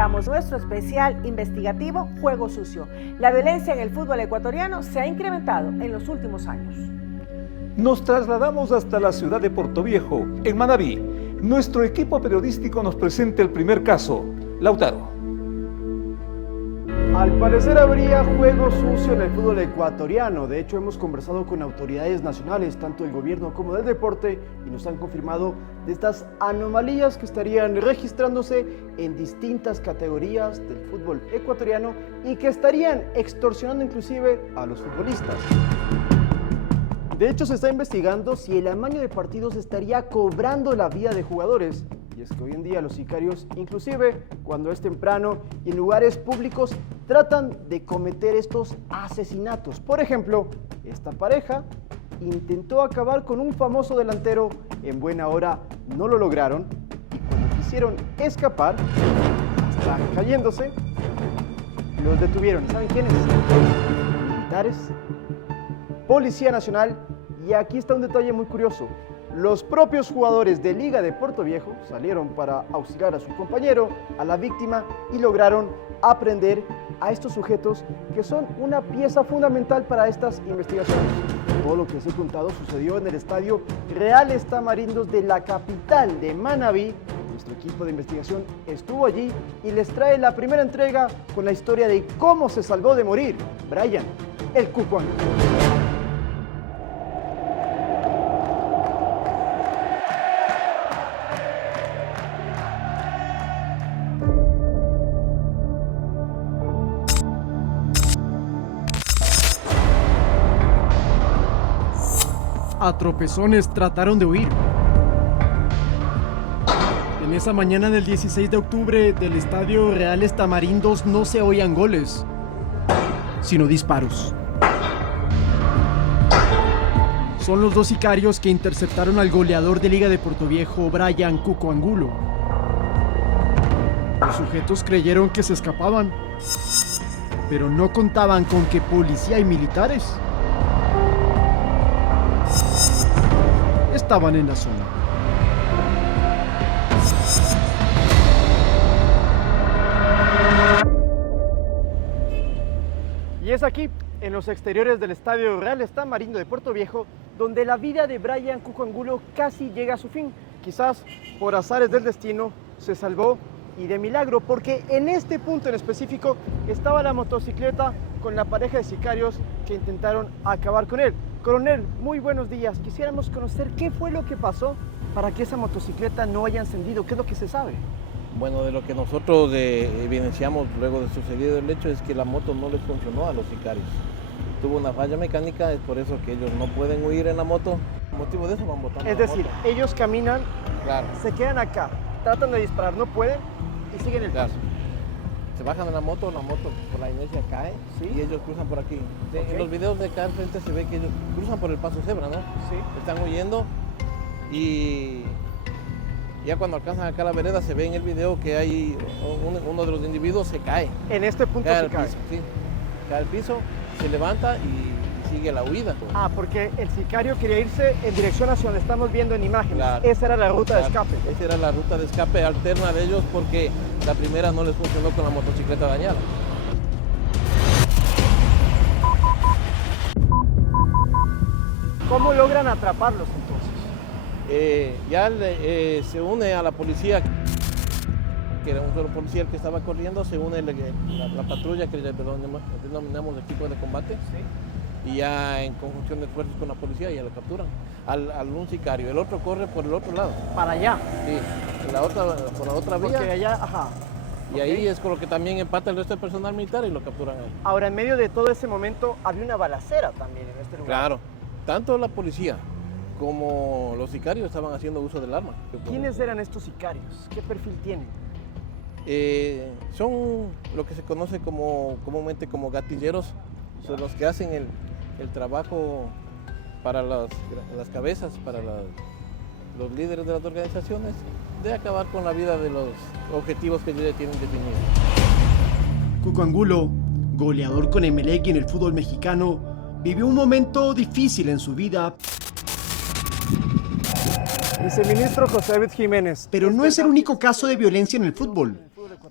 presentamos nuestro especial investigativo Juego Sucio. La violencia en el fútbol ecuatoriano se ha incrementado en los últimos años. Nos trasladamos hasta la ciudad de Portoviejo, en Manabí. Nuestro equipo periodístico nos presenta el primer caso. Lautaro. Al parecer habría juego sucio en el fútbol ecuatoriano. De hecho, hemos conversado con autoridades nacionales, tanto del gobierno como del deporte, y nos han confirmado de estas anomalías que estarían registrándose en distintas categorías del fútbol ecuatoriano y que estarían extorsionando inclusive a los futbolistas. De hecho, se está investigando si el amaño de partidos estaría cobrando la vida de jugadores. Y es que hoy en día los sicarios, inclusive cuando es temprano y en lugares públicos, tratan de cometer estos asesinatos. Por ejemplo, esta pareja intentó acabar con un famoso delantero, en buena hora no lo lograron, y cuando quisieron escapar, hasta cayéndose, los detuvieron. ¿Saben quiénes? Militares, Policía Nacional, y aquí está un detalle muy curioso. Los propios jugadores de Liga de Portoviejo salieron para auxiliar a su compañero, a la víctima, y lograron aprender a estos sujetos que son una pieza fundamental para estas investigaciones. Todo lo que les he contado sucedió en el estadio Reales Tamarindos de la capital de Manabí. Nuestro equipo de investigación estuvo allí y les trae la primera entrega con la historia de cómo se salvó de morir Brian, el Cuco Angulo. A tropezones trataron de huir. En esa mañana del 16 de octubre del estadio Reales Tamarindos no se oían goles, sino disparos. Son los dos sicarios que interceptaron al goleador de Liga de Portoviejo, Brian Cuco Angulo. Los sujetos creyeron que se escapaban, pero no contaban con que policía y militares estaban en la zona. Y es aquí, en los exteriores del estadio Reales Tamarindo de Portoviejo, donde la vida de Brian Cuco Angulo casi llega a su fin. Quizás por azares del destino se salvó, y de milagro, porque en este punto en específico estaba la motocicleta con la pareja de sicarios que intentaron acabar con él. Coronel, muy buenos días. Quisiéramos conocer qué fue lo que pasó para que esa motocicleta no haya encendido. ¿Qué es lo que se sabe? Bueno, de lo que nosotros evidenciamos luego de sucedido el hecho es que la moto no les funcionó a los sicarios. Tuvo una falla mecánica, es por eso que ellos no pueden huir en la moto. El motivo de eso van botando Es decir, ellos caminan, claro, se quedan acá, tratan de disparar, no pueden y siguen el paso. Se bajan de la moto por la inercia cae, ¿sí? Y ellos cruzan por aquí. En los videos de acá al frente se ve que ellos cruzan por el paso cebra, ¿no? Sí. Están huyendo y ya cuando alcanzan acá la vereda se ve en el video que hay uno de los individuos se cae. En este punto cae se al cae. Piso, sí. Cae al piso, se levanta y sigue la huida. Ah, porque el sicario quería irse en dirección hacia donde estamos viendo en imágenes. Claro. Esa era la ruta de escape. Esa era la ruta de escape alterna de ellos porque la primera no les funcionó con la motocicleta dañada. ¿Cómo logran atraparlos entonces? Se une a la policía, que era un solo policía el que estaba corriendo, se une la patrulla que denominamos equipo de combate. Sí. Y ya en conjunción de esfuerzos con la policía ya lo capturan al un sicario. El otro corre por el otro lado. ¿Para allá? Sí, por la otra vía. Porque allá, ajá. Y ahí es con lo que también empata el resto del personal militar y lo capturan ahí. Ahora, en medio de todo ese momento, había una balacera también en este lugar. Claro, tanto la policía como los sicarios estaban haciendo uso del arma. ¿Quiénes eran estos sicarios? ¿Qué perfil tienen? Son lo que se conoce comúnmente como gatilleros, son los que hacen el trabajo para las cabezas, para los líderes de las organizaciones, de acabar con la vida de los objetivos que ellos ya tienen definidos. Cuco Angulo, goleador con Emelec en el fútbol mexicano, vivió un momento difícil en su vida. Viceministro José David Jiménez. Pero no es el único caso de violencia en el fútbol.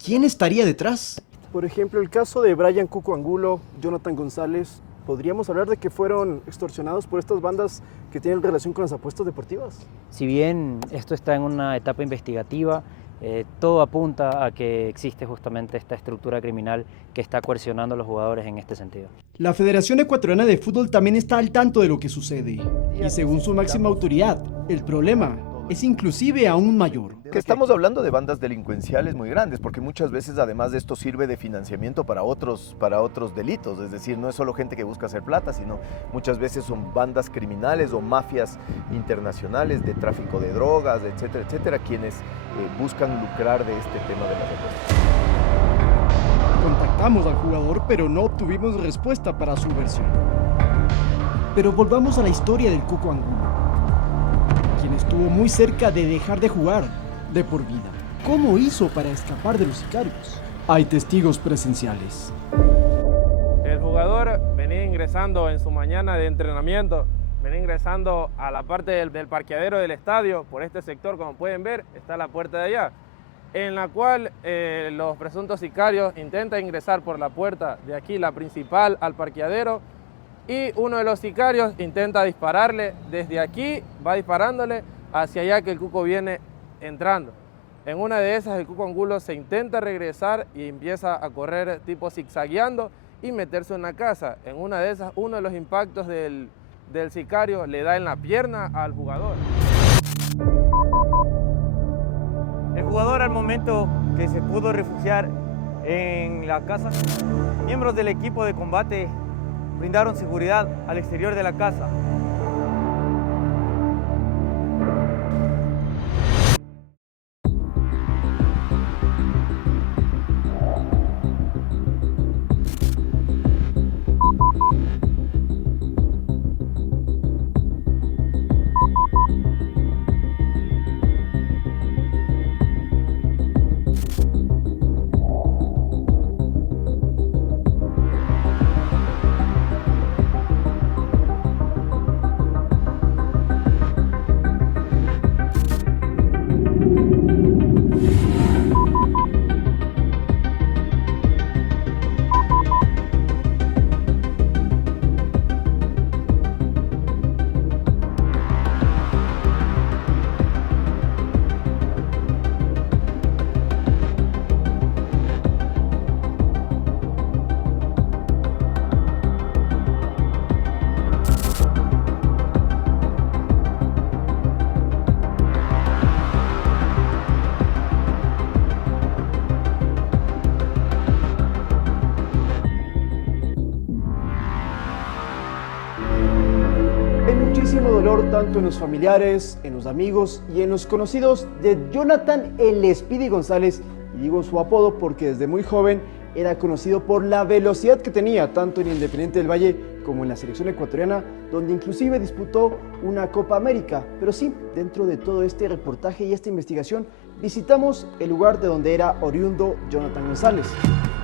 ¿Quién estaría detrás? Por ejemplo, el caso de Brian Cuco Angulo, Jonathan González, ¿podríamos hablar de que fueron extorsionados por estas bandas que tienen relación con las apuestas deportivas? Si bien esto está en una etapa investigativa, todo apunta a que existe justamente esta estructura criminal que está coercionando a los jugadores en este sentido. La Federación Ecuatoriana de Fútbol también está al tanto de lo que sucede. Y según su máxima autoridad, el problema es inclusive aún mayor. Que estamos hablando de bandas delincuenciales muy grandes, porque muchas veces además de esto sirve de financiamiento para otros delitos, es decir, no es solo gente que busca hacer plata, sino muchas veces son bandas criminales o mafias internacionales de tráfico de drogas, etcétera, etcétera, quienes buscan lucrar de este tema de las apuestas. Contactamos al jugador, pero no obtuvimos respuesta para su versión. Pero volvamos a la historia del Cuco Angulo, quien estuvo muy cerca de dejar de jugar de por vida. ¿Cómo hizo para escapar de los sicarios? Hay testigos presenciales. El jugador venía ingresando en su mañana de entrenamiento, venía ingresando a la parte del parqueadero del estadio. Por este sector, como pueden ver, está la puerta de allá, en la cual los presuntos sicarios intentan ingresar por la puerta de aquí, la principal, al parqueadero, y uno de los sicarios intenta dispararle desde aquí, va disparándole hacia allá que el Cuco viene entrando. En una de esas el Cuco Angulo se intenta regresar y empieza a correr tipo zigzagueando y meterse en una casa. En una de esas, uno de los impactos del sicario le da en la pierna al jugador. El jugador, al momento que se pudo refugiar en la casa, miembros del equipo de combate brindaron seguridad al exterior de la casa. Muchísimo dolor tanto en los familiares, en los amigos y en los conocidos de Jonathan El Speedy González, y digo su apodo porque desde muy joven era conocido por la velocidad que tenía tanto en Independiente del Valle como en la selección ecuatoriana, donde inclusive disputó una Copa América. Pero sí, dentro de todo este reportaje y esta investigación, visitamos el lugar de donde era oriundo Jonathan González.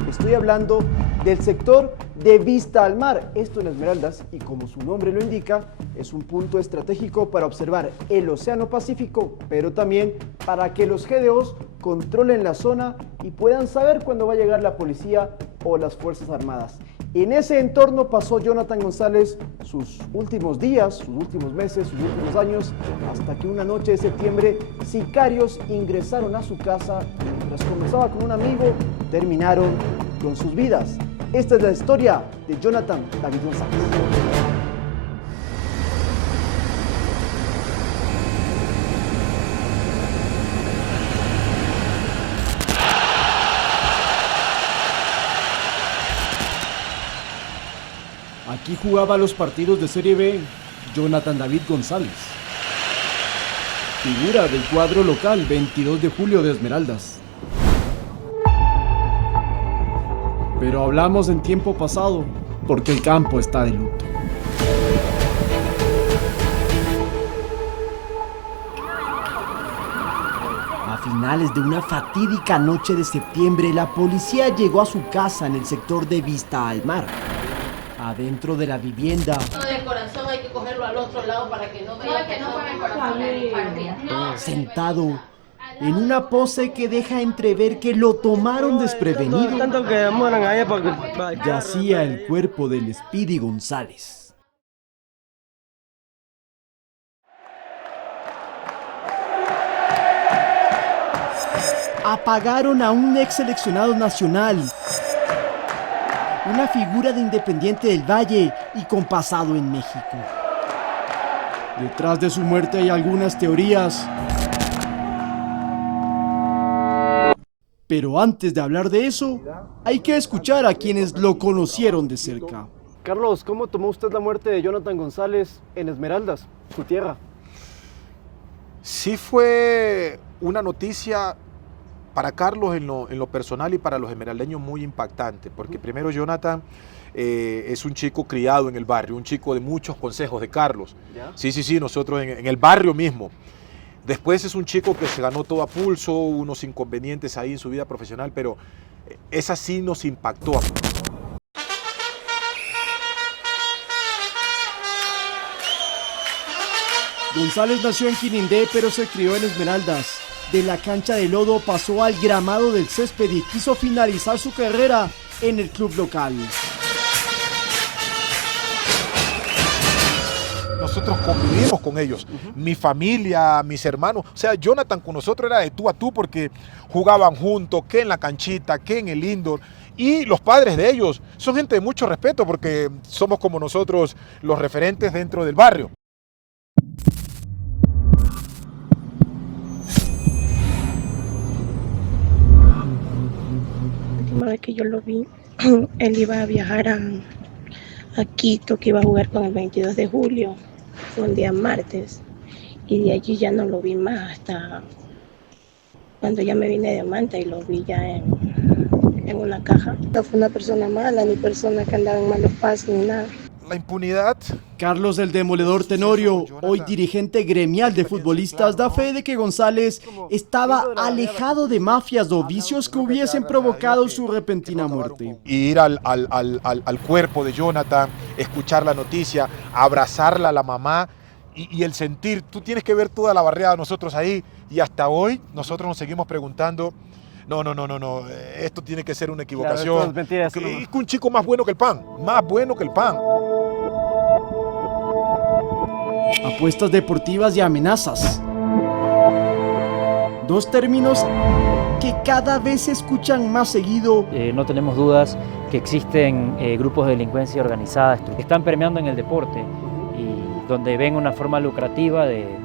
Estoy hablando del sector de Vista al Mar, esto en Esmeraldas, y como su nombre lo indica, es un punto estratégico para observar el Océano Pacífico, pero también para que los GDOs controlen la zona y puedan saber cuándo va a llegar la policía o las Fuerzas Armadas. En ese entorno pasó Jonathan González sus últimos días, sus últimos meses, sus últimos años, hasta que una noche de septiembre sicarios ingresaron a su casa y mientras conversaba con un amigo, terminaron con sus vidas. Esta es la historia de Jonathan David González. Aquí jugaba los partidos de Serie B Jonathan David González, figura del cuadro local 22 de julio de Esmeraldas. Pero hablamos en tiempo pasado porque el campo está de luto. A finales de una fatídica noche de septiembre, la policía llegó a su casa en el sector de Vista al Mar. Adentro de la vivienda, El corazón hay que cogerlo al otro lado para que no vaya. No, que no pueden corazón. sentado, en una pose que deja entrever que lo tomaron desprevenido, yacía el cuerpo del Speedy González. Apagaron a un ex seleccionado nacional, una figura de Independiente del Valle y con pasado en México. Detrás de su muerte hay algunas teorías. Pero antes de hablar de eso, hay que escuchar a quienes lo conocieron de cerca. Carlos, ¿cómo tomó usted la muerte de Jonathan González en Esmeraldas, su tierra? Sí fue una noticia para Carlos en lo personal y para los esmeraldeños muy impactante, porque primero Jonathan es un chico criado en el barrio, un chico de muchos consejos de Carlos. ¿Ya? Sí, nosotros en el barrio mismo. Después es un chico que se ganó todo a pulso, unos inconvenientes ahí en su vida profesional, pero esa sí nos impactó. González nació en Quirindé, pero se crió en Esmeraldas. De la cancha de lodo pasó al gramado del césped y quiso finalizar su carrera en el club local. Nosotros convivimos con ellos, mi familia, mis hermanos. O sea, Jonathan con nosotros era de tú a tú porque jugaban juntos, que en la canchita, que en el indoor. Y los padres de ellos son gente de mucho respeto porque somos como nosotros los referentes dentro del barrio. La última vez que yo lo vi, él iba a viajar a Quito, que iba a jugar con el 22 de julio, fue un día martes, y de allí ya no lo vi más hasta cuando ya me vine de Manta y lo vi ya en una caja. No fue una persona mala, ni persona que andaba en malos pasos, ni nada. La impunidad. Carlos el Demoledor Tenorio, hoy dirigente gremial de futbolistas, da fe de que González estaba alejado de mafias o vicios que hubiesen provocado su repentina muerte. Ir al cuerpo de Jonathan, escuchar la noticia, abrazarla a la mamá y el sentir, tú tienes que ver toda la barriada de nosotros ahí y hasta hoy nosotros nos seguimos preguntando, no, esto tiene que ser una equivocación. Claro, es un chico más bueno que el pan, más bueno que el pan. Apuestas deportivas y amenazas. Dos términos que cada vez se escuchan más seguido. No tenemos dudas que existen grupos de delincuencia organizada que están permeando en el deporte y donde ven una forma lucrativa de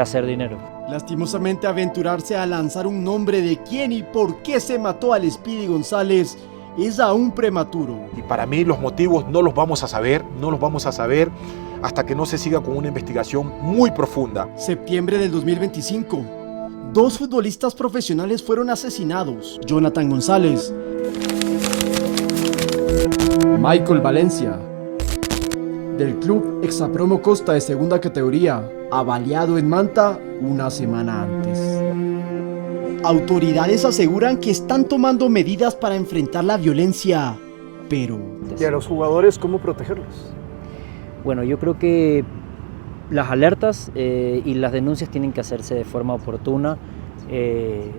hacer dinero. Lastimosamente, aventurarse a lanzar un nombre de quién y por qué se mató al Speedy González es aún prematuro. Y para mí los motivos no los vamos a saber hasta que no se siga con una investigación muy profunda. Septiembre del 2025. 2 futbolistas profesionales fueron asesinados. Jonathan González, Michael Valencia, del club Exapromo Costa de segunda categoría, avaliado en Manta una semana antes. Autoridades aseguran que están tomando medidas para enfrentar la violencia, pero... ¿Y a los jugadores cómo protegerlos? Bueno, yo creo que las alertas y las denuncias tienen que hacerse de forma oportuna.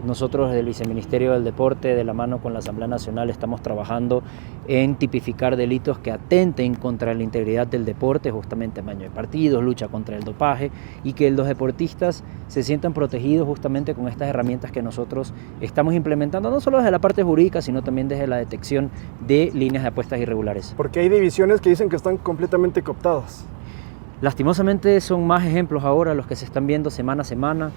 Nosotros desde el Viceministerio del Deporte, de la mano con la Asamblea Nacional, estamos trabajando en tipificar delitos que atenten contra la integridad del deporte, justamente amaño de partidos, lucha contra el dopaje, y que los deportistas se sientan protegidos justamente con estas herramientas que nosotros estamos implementando, no solo desde la parte jurídica, sino también desde la detección de líneas de apuestas irregulares. Porque hay divisiones que dicen que están completamente cooptadas. Lastimosamente son más ejemplos ahora los que se están viendo semana a semana,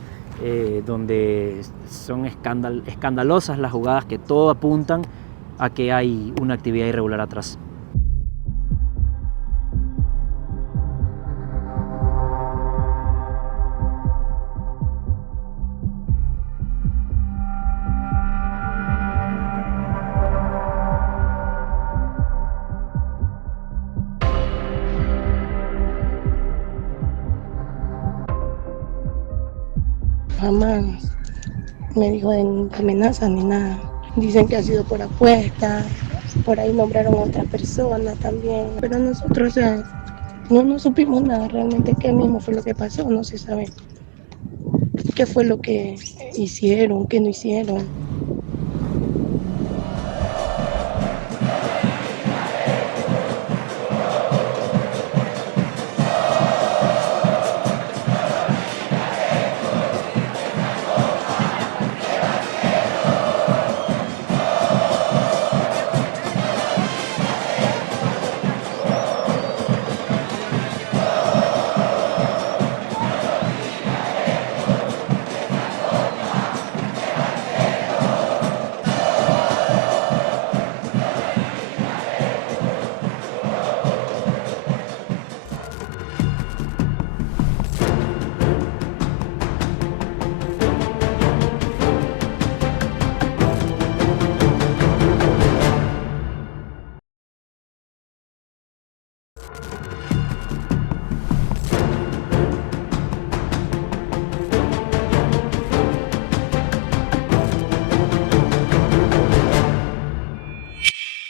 donde son escandalosas las jugadas que todo apuntan a que hay una actividad irregular atrás. Jamás me dijo de amenazas ni nada. Dicen que ha sido por apuesta, por ahí nombraron a otra persona también. Pero nosotros no supimos nada realmente, qué mismo fue lo que pasó, no se sabe. qué fue lo que hicieron, qué no hicieron.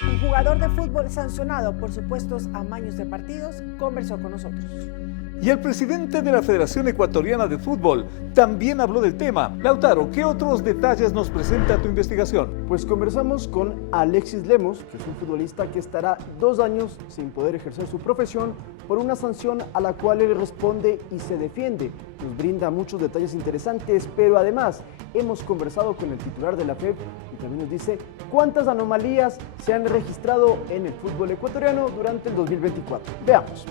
Un jugador de fútbol sancionado por supuestos amaños de partidos conversó con nosotros. Y el presidente de la Federación Ecuatoriana de Fútbol también habló del tema. Lautaro, ¿qué otros detalles nos presenta tu investigación? Pues conversamos con Alexis Lemos, que es un futbolista que estará 2 años sin poder ejercer su profesión por una sanción a la cual él responde y se defiende. Nos brinda muchos detalles interesantes, pero además hemos conversado con el titular de la FEP y también nos dice cuántas anomalías se han registrado en el fútbol ecuatoriano durante el 2024. Veamos.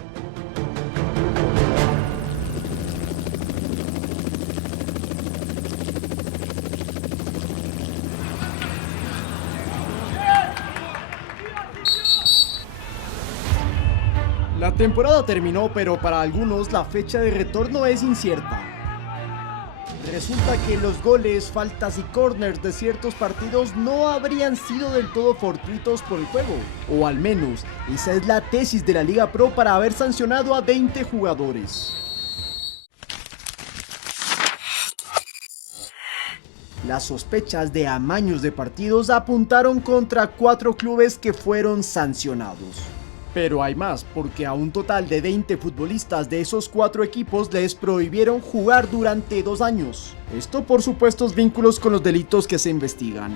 La temporada terminó, pero para algunos la fecha de retorno es incierta. Resulta que los goles, faltas y corners de ciertos partidos no habrían sido del todo fortuitos por el juego, o al menos esa es la tesis de la Liga Pro para haber sancionado a 20 jugadores. Las sospechas de amaños de partidos apuntaron contra 4 clubes que fueron sancionados. Pero hay más, porque a un total de 20 futbolistas de esos 4 equipos les prohibieron jugar durante 2 años. Esto por supuestos vínculos con los delitos que se investigan.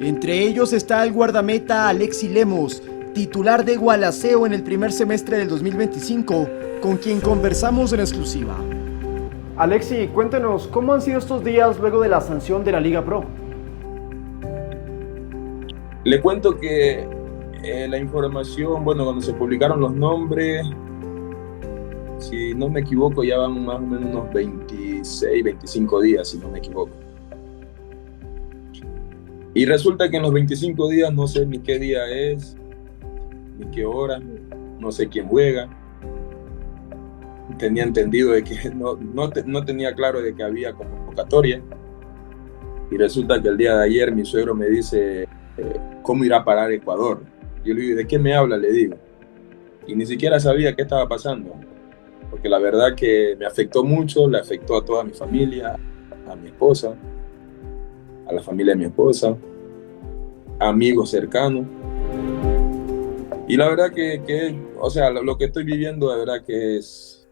Entre ellos está el guardameta Alexis Lemos, titular de Gualaceo en el primer semestre del 2025, con quien conversamos en exclusiva. Alexis, cuéntenos, ¿cómo han sido estos días luego de la sanción de la Liga Pro? Le cuento que la información, bueno, cuando se publicaron los nombres, si no me equivoco, ya van más o menos unos 26, 25 días, si no me equivoco. Y resulta que en los 25 días no sé ni qué día es, ni qué hora, no sé quién juega. Tenía entendido de que no tenía claro de que había convocatoria. Y resulta que el día de ayer mi suegro me dice, ¿cómo irá a parar Ecuador? Yo le digo, ¿de qué me habla? Le digo. Y ni siquiera sabía qué estaba pasando. Porque la verdad que me afectó mucho, le afectó a toda mi familia, a mi esposa, a la familia de mi esposa, a amigos cercanos. Y la verdad o sea, lo que estoy viviendo, la verdad que es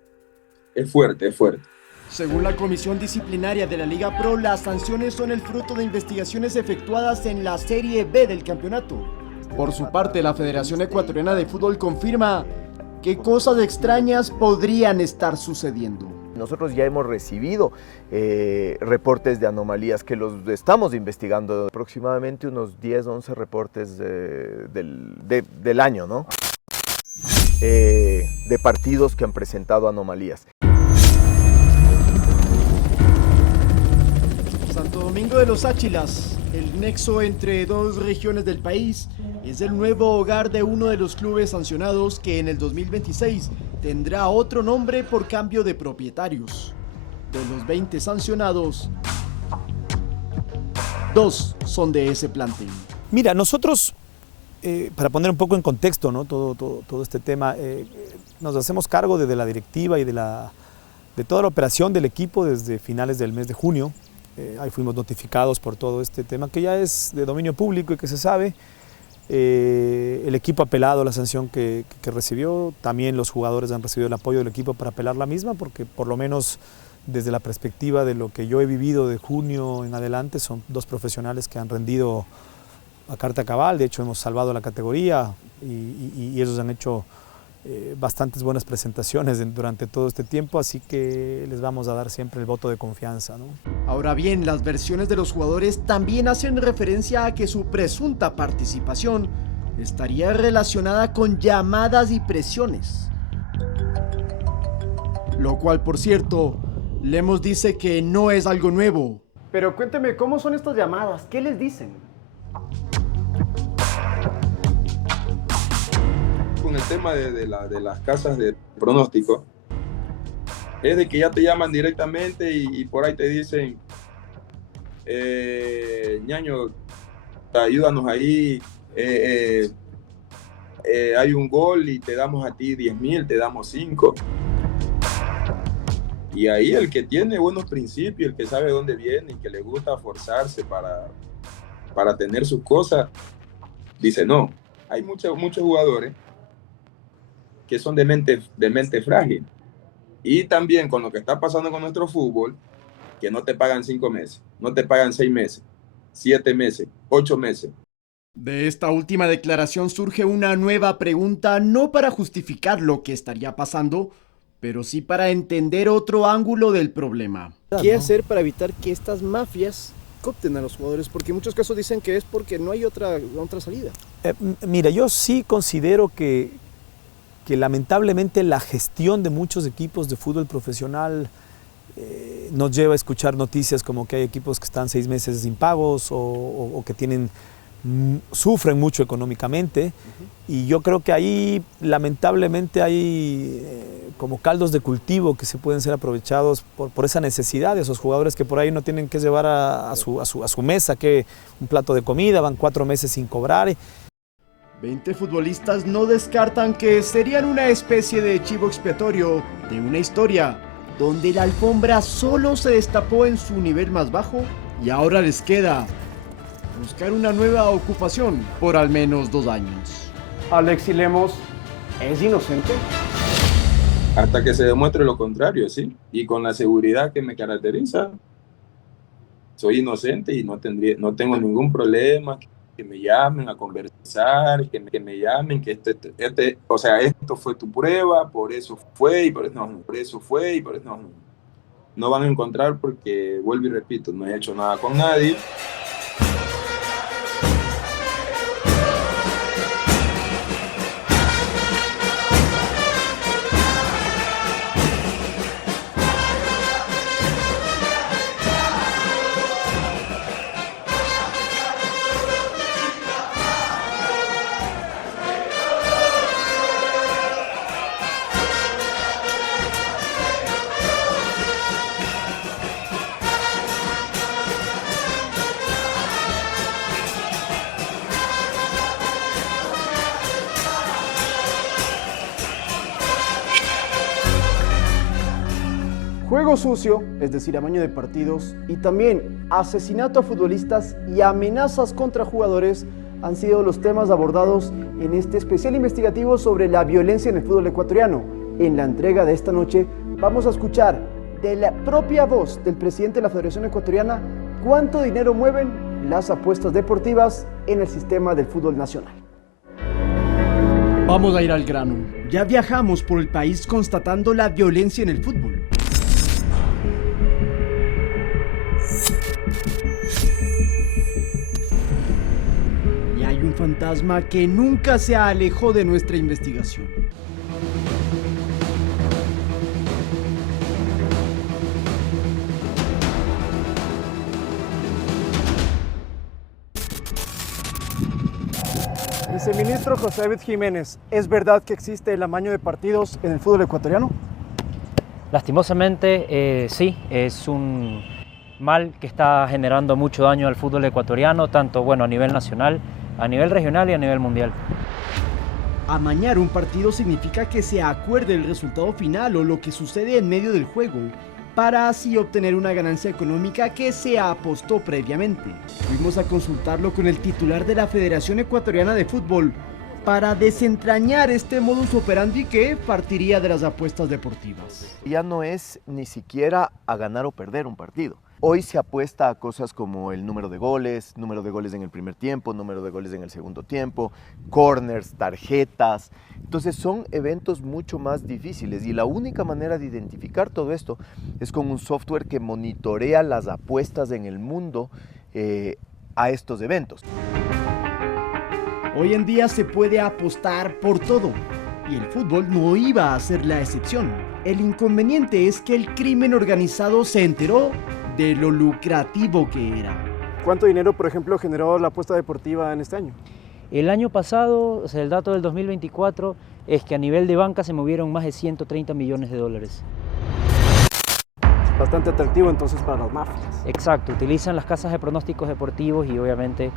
fuerte, es fuerte. Según la Comisión Disciplinaria de la Liga Pro, las sanciones son el fruto de investigaciones efectuadas en la Serie B del campeonato. Por su parte, la Federación Ecuatoriana de Fútbol confirma que cosas extrañas podrían estar sucediendo. Nosotros ya hemos recibido reportes de anomalías que los estamos investigando, aproximadamente unos 10, 11 reportes del año, ¿no? De partidos que han presentado anomalías. Santo Domingo de los Áchilas, el nexo entre 2 regiones del país, es el nuevo hogar de uno de los clubes sancionados que en el 2026 tendrá otro nombre por cambio de propietarios. De los 20 sancionados, 2 son de ese plantel. Mira, nosotros, para poner un poco en contexto, ¿no? todo este tema, nos hacemos cargo desde la directiva y de toda la operación del equipo desde finales del mes de junio. Ahí fuimos notificados por todo este tema que ya es de dominio público y que se sabe. El equipo ha apelado a la sanción que recibió, también los jugadores han recibido el apoyo del equipo para apelar la misma, porque por lo menos desde la perspectiva de lo que yo he vivido de junio en adelante, son 2 profesionales que han rendido a carta cabal. De hecho hemos salvado la categoría y ellos han hecho bastantes buenas presentaciones durante todo este tiempo, así que les vamos a dar siempre el voto de confianza, ¿no? Ahora bien, las versiones de los jugadores también hacen referencia a que su presunta participación estaría relacionada con llamadas y presiones. Lo cual, por cierto, Lemos dice que no es algo nuevo. Pero cuénteme, ¿cómo son estas llamadas? ¿Qué les dicen? Con el tema de las casas de pronóstico, es de que ya te llaman directamente y por ahí te dicen, ñaño, ayúdanos ahí, hay un gol y te damos a ti 10.000, te damos 5. Y ahí el que tiene buenos principios, el que sabe dónde viene y que le gusta forzarse para tener sus cosas, dice no. Hay muchos jugadores que son de mente frágil. Y también con lo que está pasando con nuestro fútbol, que no te pagan 5 meses, no te pagan 6 meses, 7 meses, 8 meses. De esta última declaración surge una nueva pregunta, no para justificar lo que estaría pasando, pero sí para entender otro ángulo del problema. ¿Qué hacer para evitar que estas mafias coopten a los jugadores? Porque en muchos casos dicen que es porque no hay otra salida. Mira, yo sí considero que lamentablemente la gestión de muchos equipos de fútbol profesional nos lleva a escuchar noticias como que hay equipos que están 6 meses sin pagos o que sufren mucho económicamente. Y yo creo que ahí lamentablemente hay como caldos de cultivo que se pueden ser aprovechados por esa necesidad de esos jugadores que por ahí no tienen que llevar a su mesa que un plato de comida, van 4 meses sin cobrar. 20 futbolistas no descartan que serían una especie de chivo expiatorio de una historia donde la alfombra solo se destapó en su nivel más bajo y ahora les queda buscar una nueva ocupación por al menos 2 años. Alexis Lemos es inocente. Hasta que se demuestre lo contrario, ¿sí? Y con la seguridad que me caracteriza, soy inocente y no tengo ningún problema. Que me llamen a conversar, que me llamen, que esto fue tu prueba, por eso fue y por eso no van a encontrar porque, vuelvo y repito, no he hecho nada con nadie. Juego sucio, es decir, amaño de partidos, y también asesinato a futbolistas y amenazas contra jugadores han sido los temas abordados en este especial investigativo sobre la violencia en el fútbol ecuatoriano. En la entrega de esta noche vamos a escuchar de la propia voz del presidente de la Federación Ecuatoriana cuánto dinero mueven las apuestas deportivas en el sistema del fútbol nacional. Vamos a ir al grano. Ya viajamos por el país constatando la violencia en el fútbol. Y hay un fantasma que nunca se alejó de nuestra investigación. Viceministro José David Jiménez, ¿es verdad que existe el amaño de partidos en el fútbol ecuatoriano? Lastimosamente, sí, es un mal que está generando mucho daño al fútbol ecuatoriano, tanto a nivel nacional, a nivel regional y a nivel mundial. Amañar un partido significa que se acuerde el resultado final o lo que sucede en medio del juego, para así obtener una ganancia económica que se apostó previamente. Fuimos a consultarlo con el titular de la Federación Ecuatoriana de Fútbol, para desentrañar este modus operandi que partiría de las apuestas deportivas. Ya no es ni siquiera a ganar o perder un partido. Hoy se apuesta a cosas como el número de goles en el primer tiempo, número de goles en el segundo tiempo, corners, tarjetas. Entonces son eventos mucho más difíciles y la única manera de identificar todo esto es con un software que monitorea las apuestas en el mundo a estos eventos. Hoy en día se puede apostar por todo y el fútbol no iba a ser la excepción. El inconveniente es que el crimen organizado se enteró de lo lucrativo que era. ¿Cuánto dinero, por ejemplo, generó la apuesta deportiva en este año? El año pasado, o sea, el dato del 2024, es que a nivel de banca se movieron más de 130 millones de dólares. Bastante atractivo entonces para las mafias. Exacto, utilizan las casas de pronósticos deportivos y obviamente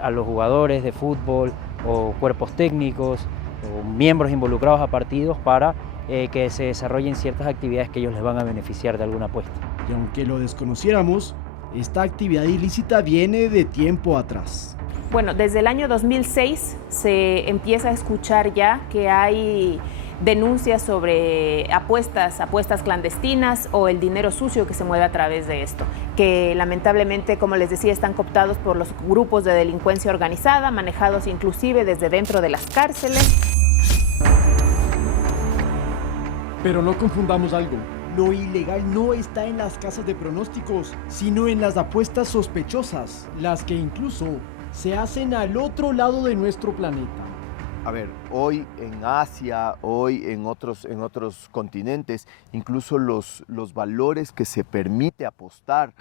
a los jugadores de fútbol o cuerpos técnicos o miembros involucrados a partidos para que se desarrollen ciertas actividades que ellos les van a beneficiar de alguna apuesta. Y aunque lo desconociéramos, esta actividad ilícita viene de tiempo atrás. Bueno, desde el año 2006 se empieza a escuchar ya que hay denuncias sobre apuestas clandestinas o el dinero sucio que se mueve a través de esto, que lamentablemente, como les decía, están cooptados por los grupos de delincuencia organizada, manejados inclusive desde dentro de las cárceles. Pero no confundamos algo. Lo ilegal no está en las casas de pronósticos, sino en las apuestas sospechosas, las que incluso se hacen al otro lado de nuestro planeta. A ver, hoy en Asia, hoy en otros continentes, incluso los valores que se permite apostar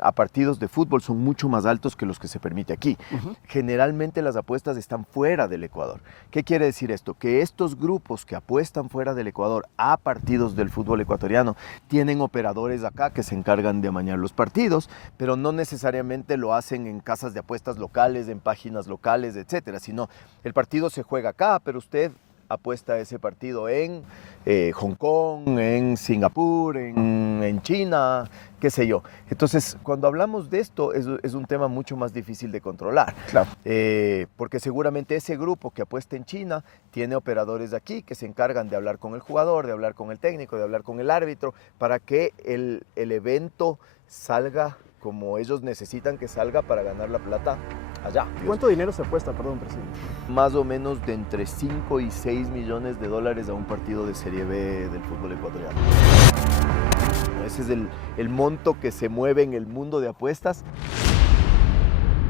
a partidos de fútbol son mucho más altos que los que se permite aquí. Generalmente las apuestas están fuera del Ecuador. ¿Qué quiere decir esto? Que estos grupos que apuestan fuera del Ecuador a partidos del fútbol ecuatoriano tienen operadores acá que se encargan de amañar los partidos, pero no necesariamente lo hacen en casas de apuestas locales, en páginas locales, etcétera, sino el partido se juega acá, pero usted apuesta ese partido en Hong Kong, en Singapur, en China, qué sé yo. Entonces, cuando hablamos de esto, es un tema mucho más difícil de controlar. Claro. Porque seguramente ese grupo que apuesta en China tiene operadores de aquí que se encargan de hablar con el jugador, de hablar con el técnico, de hablar con el árbitro, para que el evento salga como ellos necesitan que salga para ganar la plata allá. ¿Cuánto dinero se apuesta, perdón, presidente? Más o menos de entre 5 y 6 millones de dólares a un partido de Serie B del fútbol ecuatoriano. Ese es el monto que se mueve en el mundo de apuestas.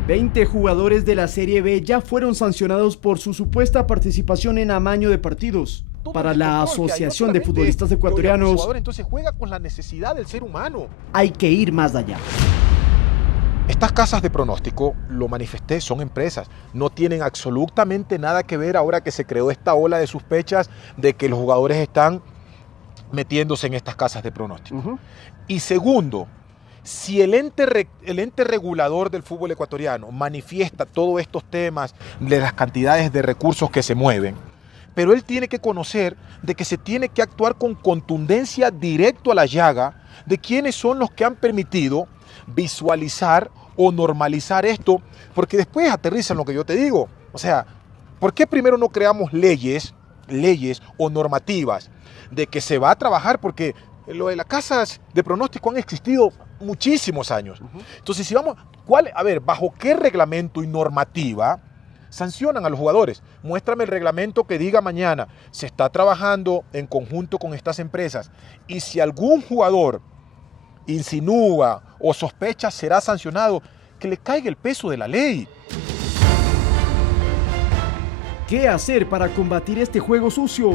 20 jugadores de la Serie B ya fueron sancionados por su supuesta participación en amaño de partidos. Para la Asociación de Futbolistas Ecuatorianos, el jugador entonces juega con la necesidad del ser humano. Hay que ir más allá. Estas casas de pronóstico, lo manifesté, son empresas. No tienen absolutamente nada que ver ahora que se creó esta ola de sospechas de que los jugadores están metiéndose en estas casas de pronóstico. Y segundo, si el ente regulador del fútbol ecuatoriano manifiesta todos estos temas de las cantidades de recursos que se mueven, pero él tiene que conocer de que se tiene que actuar con contundencia directo a la llaga de quiénes son los que han permitido visualizar o normalizar esto, porque después aterriza en lo que yo te digo. O sea, ¿por qué primero no creamos leyes o normativas de que se va a trabajar? Porque lo de las casas de pronóstico han existido muchísimos años. Entonces, si vamos, ¿bajo qué reglamento y normativa sancionan a los jugadores? Muéstrame el reglamento que diga mañana, se está trabajando en conjunto con estas empresas, y si algún jugador insinúa o sospecha, será sancionado, que le caiga el peso de la ley. ¿Qué hacer para combatir este juego sucio?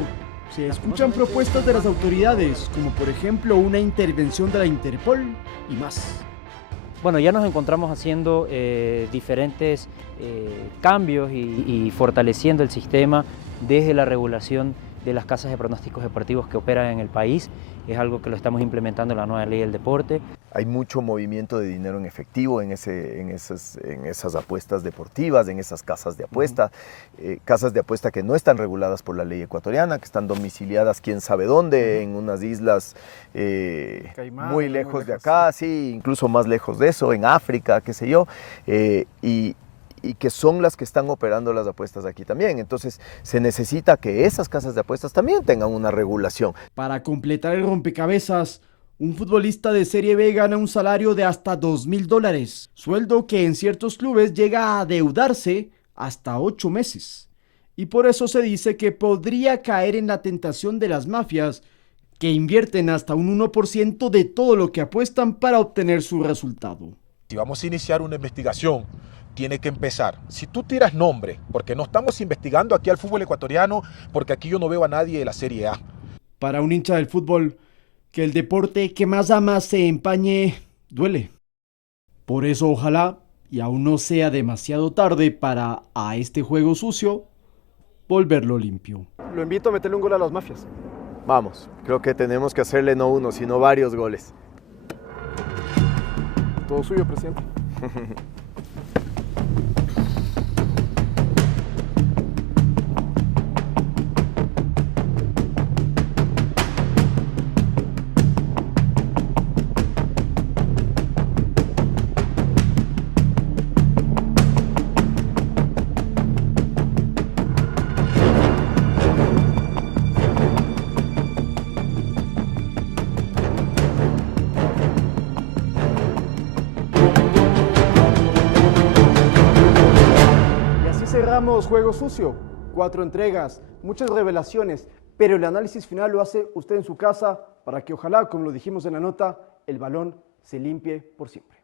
Se escuchan propuestas de las autoridades, como por ejemplo una intervención de la Interpol y más. Bueno, ya nos encontramos haciendo diferentes cambios y fortaleciendo el sistema desde la regulación de las casas de pronósticos deportivos que operan en el país. Es algo que lo estamos implementando en la nueva ley del deporte. Hay mucho movimiento de dinero en efectivo en esas apuestas deportivas, en esas casas de apuesta. Casas de apuesta que no están reguladas por la ley ecuatoriana, que están domiciliadas quién sabe dónde, en unas islas Caimán, muy lejos de acá, sí, incluso más lejos de eso, en África, qué sé yo. Y y que son las que están operando las apuestas aquí también. Entonces se necesita que esas casas de apuestas también tengan una regulación. Para completar el rompecabezas, un futbolista de Serie B gana un salario de hasta $2.000, sueldo que en ciertos clubes llega a adeudarse hasta 8 meses. Y por eso se dice que podría caer en la tentación de las mafias, que invierten hasta un 1% de todo lo que apuestan para obtener su resultado. Si vamos a iniciar una investigación, tiene que empezar. Si tú tiras nombre, porque no estamos investigando aquí al fútbol ecuatoriano, porque aquí yo no veo a nadie de la Serie A. Para un hincha del fútbol, que el deporte que más ama se empañe, duele. Por eso ojalá, y aún no sea demasiado tarde para a este juego sucio, volverlo limpio. Lo invito a meterle un gol a las mafias. Vamos, creo que tenemos que hacerle no uno, sino varios goles. Todo suyo, presidente. Cerramos Juego Sucio, 4 entregas, muchas revelaciones, pero el análisis final lo hace usted en su casa para que ojalá, como lo dijimos en la nota, el balón se limpie por siempre.